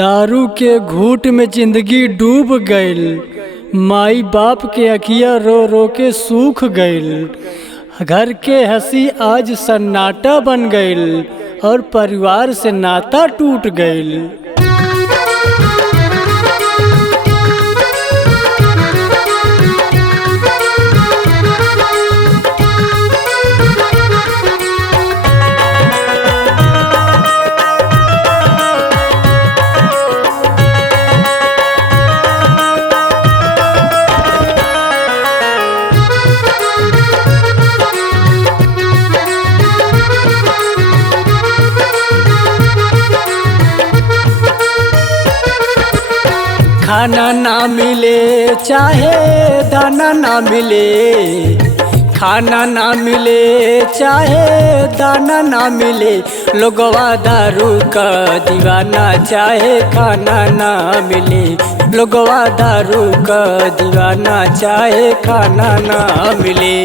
दारू के घूंट में जिंदगी डूब गईल। माई बाप के अखिया रो रो के सूख गईल। घर के हंसी आज सन्नाटा बन गईल और परिवार से नाता टूट गईल। खाना ना मिले चाहे दाना ना मिले, खाना ना मिले चाहे दाना ना मिले, लोगवा दारू का दीवाना चाहे खाना ना मिले, लोगवा दारू का दीवाना चाहे खाना ना मिले।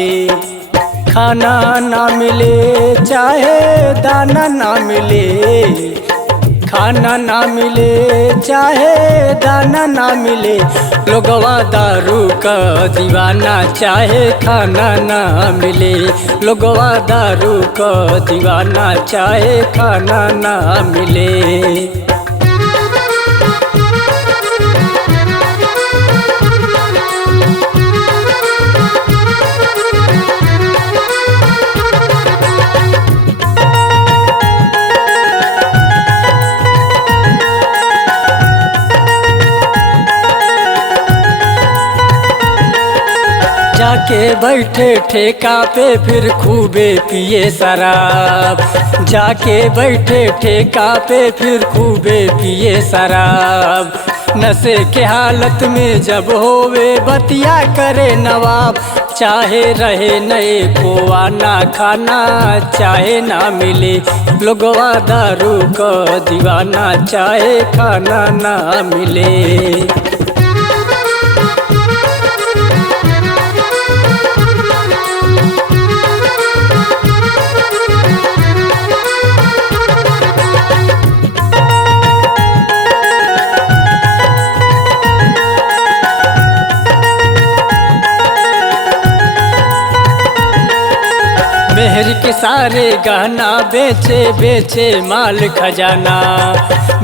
खाना ना मिले चाहे दाना ना मिले, खाना ना मिले चाहे दाना ना मिले, लोगवा दारू का दीवाना चाहे खाना ना मिले, लोगवा दारू का दीवाना चाहे खाना ना मिले। जाके बैठे ठेका पे फिर खूबे पिए शराब, जाके बैठे ठेका पे फिर खूबे पिए शराब। नशे के हालत में जब होवे बतिया करे नवाब, चाहे रहे नए को आना खाना चाहे ना मिले, लोगवा दारू का दीवाना चाहे खाना ना मिले। मेहर के सारे गहना बेचे बेचे माल खजाना,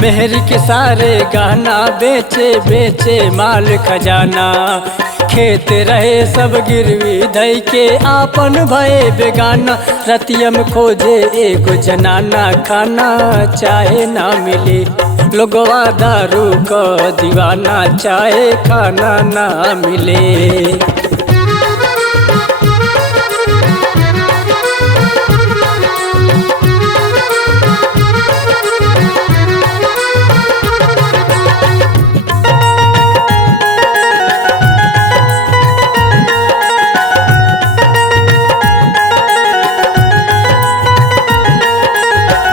मेहर के सारे गहना बेचे बेचे माल खजाना। खेत रहे सब गिरवी धई के आपन भये बेगाना, रतियम खोजे एगो जनाना खाना चाहे ना मिले, लोगवा दारू का दीवाना चाहे खाना ना मिले।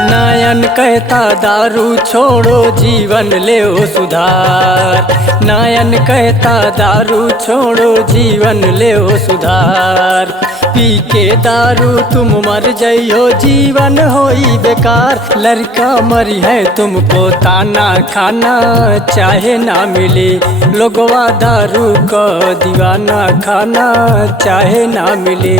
नायन कहता दारू छोड़ो जीवन ले सुधार, नायन कहता दारू छोड़ो जीवन ले सुधार। पी के दारू तुम मर जाइयो जीवन होई बेकार, लड़का मरी है तुमको ताना खाना चाहे ना मिले, लोगवा दारू का दीवाना खाना चाहे ना मिले।